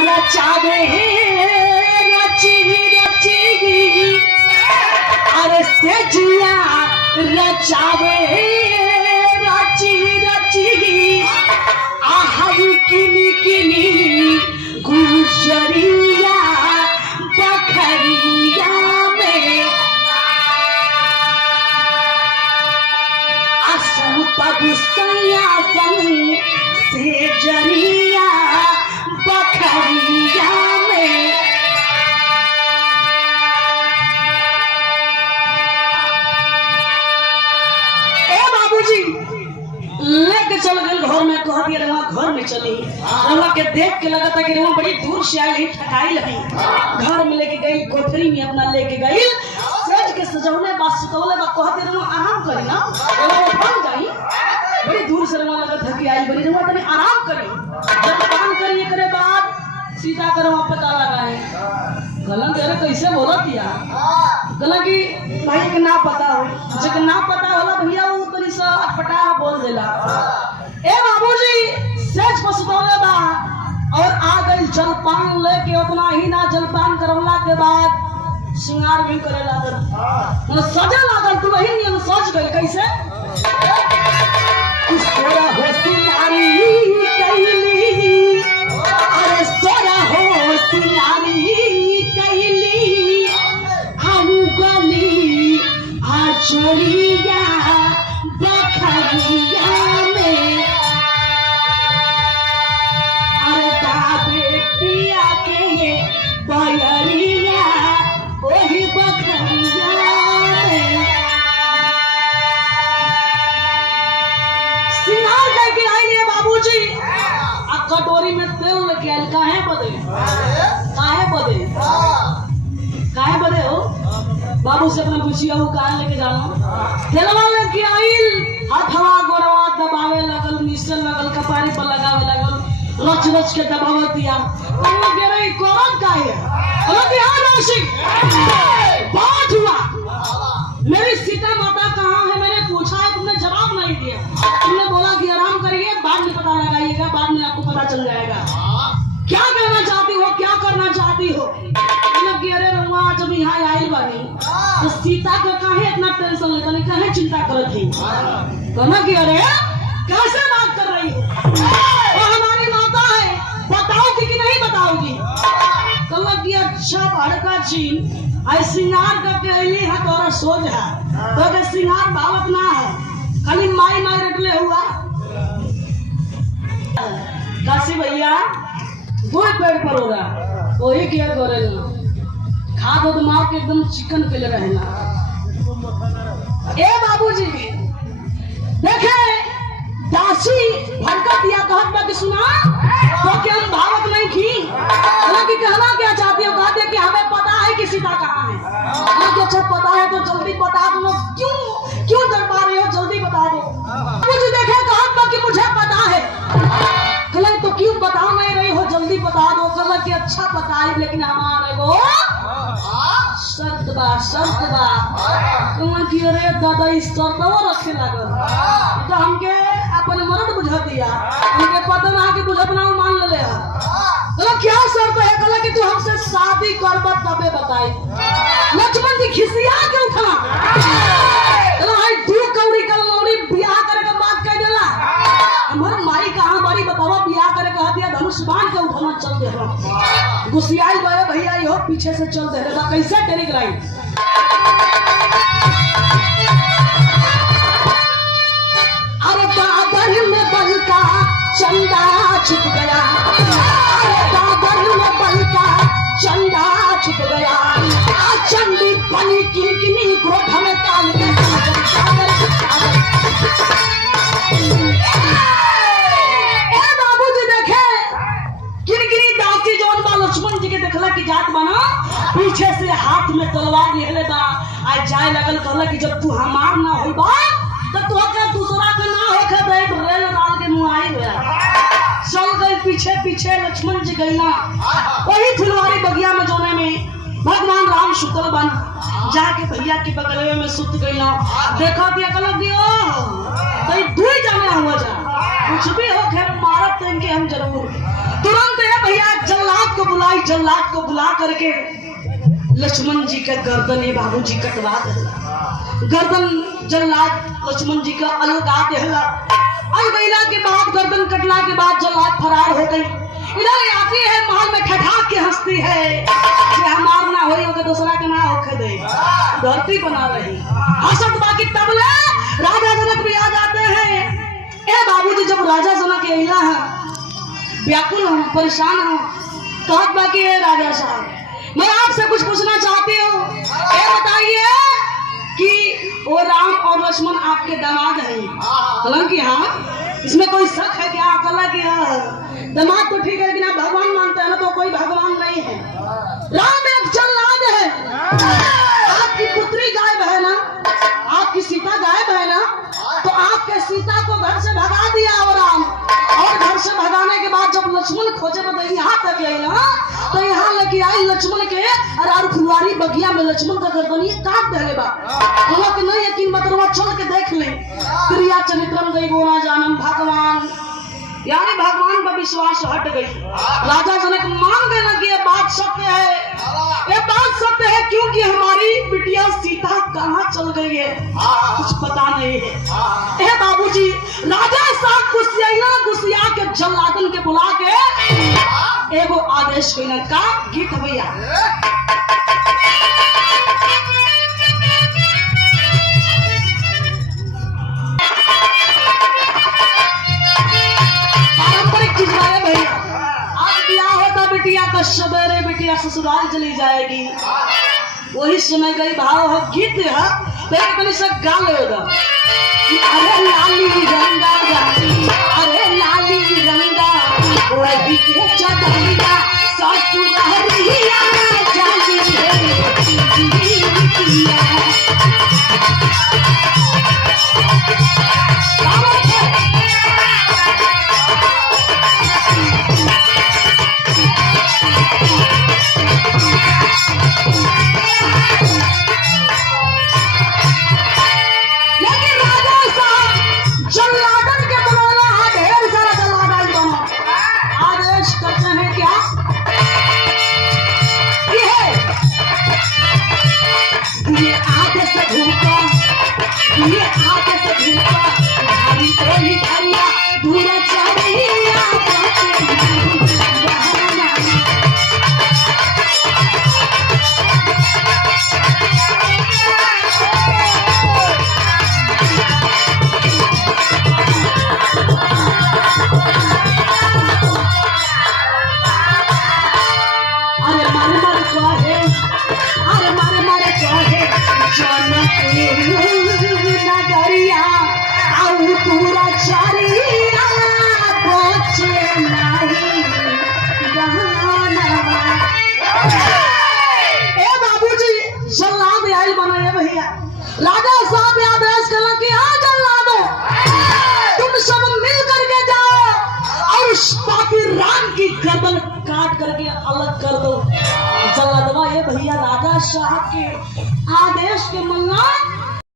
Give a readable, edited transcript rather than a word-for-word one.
रचावे रची रची अरे सेजिया रचावे रची रची आहई किनी किनी गुजरिया बखरिया में असु तब सयासन से जरिया बखरिया में ए बाबूजी लेके चल गए घर में, कह दिया रवा घर में चली। रवा के देख के लगा था कि रवा बड़ी दूर से आई, ठकाई लगी। घर में लेके गई, कोठरी में अपना लेके गई, सज के सजौले बा सुतौले बा, कहते रवा आराम करी ना, रवा उठ जाई। बड़ी दूर से रवा लगा था कि आई बड़ी, रवा तनी आराम करी। जब काम करिए करे बाद सीता का रवा पता लगा है। गलन तेरे कैसे बोला दिया गला कि भाई के ना पता हो, जब ना पता होला भैया वो तनी सा अटपटा बोल देला। ए बाबूजी सेज पसतौले बा और आ गई जलपान लेके। उतना ही ना, जलपान करवला के बाद श्रृंगार भी करे लागल, मतलब सजे लागल। तू वही नियम सज गई कैसे सोरा होशियारी कैली, अरे सोरा होशियारी कैली, आलू गली आचरिया बखरिया में अरे दाबे पिया के ये बयरिया वही बखरिया में सिंगार लेके आई है बाबूजी। अब कटोरी में तेल लेके आई, काहे बदे काहे बदे काहे बदे हो बाबू से अपना पूछिए वो काहे लेके जाना। तेलवा लेके आई, हथवा गोरवा दबावे लगल, मिसे लगल, कपारी पर लगावे लगल, रच रच के दबाव दिया। कहने के रे कौन काहे अरे बिहार नासिक बात हुआ, मेरी सीता माता कहाँ है मैंने पूछा है, तुमने जवाब नहीं दिया। तुमने बोला कि आराम करिए, बाद में पता लगाइएगा, बाद में आपको पता चल जाएगा क्या कहना चाहती हो, क्या करना चाहती हो। अरे रउआ जब यहाँ आई बानी तो सीता का काहे इतना टेंशन लेता नहीं, काहे चिंता करत थी। कहना कि अरे कैसे बात कर रही हो, वो हमारी माता है, बताओगी कि नहीं बताओगी। कहला कि अच्छा भड़का चीन आई सिंगार करके अली है तोरा सोच है, तो के सिंगार बालक ना है, खाली माई माई रटले हुआ। काशी भैया दो पेड़ पर हो रहा, वही क्या करेगा, खा दो दिमाग के एकदम चिकन के लिए रहना। ए बाबूजी देखे दासी भड़का दिया, कहत कि सुना तो क्या हम भावक नहीं थी, कि कहना क्या चाहती हो। कहते कि हमें पता है कि सीता कहाँ है। कि अच्छा पता है तो जल्दी बता दो, क्यों डर पा रहे हो, जल्दी बता दो। मुझे देखे कहत कि मुझे पता है। कहला तो क्यों बता नहीं रही हो, जल्दी बता दो। कहला कि अच्छा पता है लेकिन हमारे को शर्त बा कहना कि अरे दादा इस शर्तवा रखे लागल तो हमके अपन मर्द बुझा दिया, हमके पता ना कि बुझत ना मान ले। कहला क्या शर्त है। कहला कि तू हमसे शादी करबा तबे बताई। लक्ष्मण जी खिसिया के उठा, कहला हाय दू कौड़ी कलौड़ी बियाह करे के बात कह देला, हमर माई कहां बड़ी बतावा, बियाह करे कह दिया, धनुष बाण के उठाना चल दे। गुस्सियाई बड़े भैया यो पीछे से चल दे रहा, कैसे टेरी कराई। अरे बादल में बल का चंदा छुप गया, बादल में बल का चंदा छुप गया, चंडी बनी किलकिनी गोठ में ताल के बाबूजी देखे किरकिरी दासी जौन बा लक्ष्मण जी के देखला की जात बना, पीछे से हाथ में तलवार निकले बा, आज जाए लगल। कहला कि जब तू हमार ना होई बा तो तू का दूसरा का ना होखे दे, रेल डाल के मुआई गया। चल गए पीछे पीछे लक्ष्मण जी गईला, वही फुलवारी बगिया में जोने में भगवान राम शुक्ल बन जाके भैया के बगल में सुत गईला। देखा दिया कहला दियो तो दू जाने हुआ जा, कुछ भी हो खैर मारत इनके हम जरूर। तुरंत है भैया जल्लाद जल्लाद को बुला करके लक्ष्मण जी का गर्दन ये बाबूजी कटवा देला। गर्दन जल्लाद लक्ष्मण जी का अलगा देला। अलगैला के बाद गर्दन कटला के बाद जल्लाद फरार हो गई। इधर आती है महल में ठठाक के हंसती है कि हमार ना होई ओके दूसरा के ना होके दे, धरती बना रही हसत बाकी तबले राजा जनक भी आ जाते हैं। ए बाबूजी जब राजा जनक अइला है व्याकुल हूँ परेशान हूँ कहत बाकी है राजा साहब मैं आपसे कुछ पूछना चाहती हूँ। ये बताइए कि वो राम और लक्ष्मण आपके दामाद हैं? हालांकि हाँ इसमें कोई शक है क्या? अकला क्या दामाद तो ठीक है लेकिन आप भगवान मानते हैं ना तो कोई भगवान नहीं है। राम एक जल्लाद है। आपकी पुत्री गायब है ना, आपकी सीता गायब है ना, तो आपके सीता को घर से भगा दिया और राम, और घर से भगाने के बाद जब लक्ष्मण खोजे बताइए यहाँ तक आई ना तो यहाँ लेके आई लक्ष्मण के और फुलवारी बगिया में लक्ष्मण का गर्दन काट दे बा। बोला कि नहीं यकीन बतरवा चल के देख ले क्रिया चरित्रम गई बोना जानम भगवान, यानी भगवान पर विश्वास हट गई। राजा जनक मान गए ना कि ये बात सत्य है, ये बात सत्य है क्योंकि हमारी बिटिया सीता कहाँ चल गई है कुछ पता नहीं है। ए बाबूजी राजा साहब गुस्सिया के जल्लादन के बुला के एगो आदेश कइला का गीत भैया पारंपरिक चीज है भैया। आज ब्याह होता बिटिया का सवेरे बिटिया ससुराल चली जाएगी, वही समय गई भाव है गीत है लेकिन सब गा ले अरे लाली रंगा अरे लाली रंगा वही के चढ़िया ससुरालिया जाली राजा साहब आदेश करा कि हाँ जल्लादो तुम सब मिल करके जाओ और उस पापी राम की गर्दन काट करके अलग कर दो। जल्लादवा ये भैया राजा साहब के आदेश के मन्ना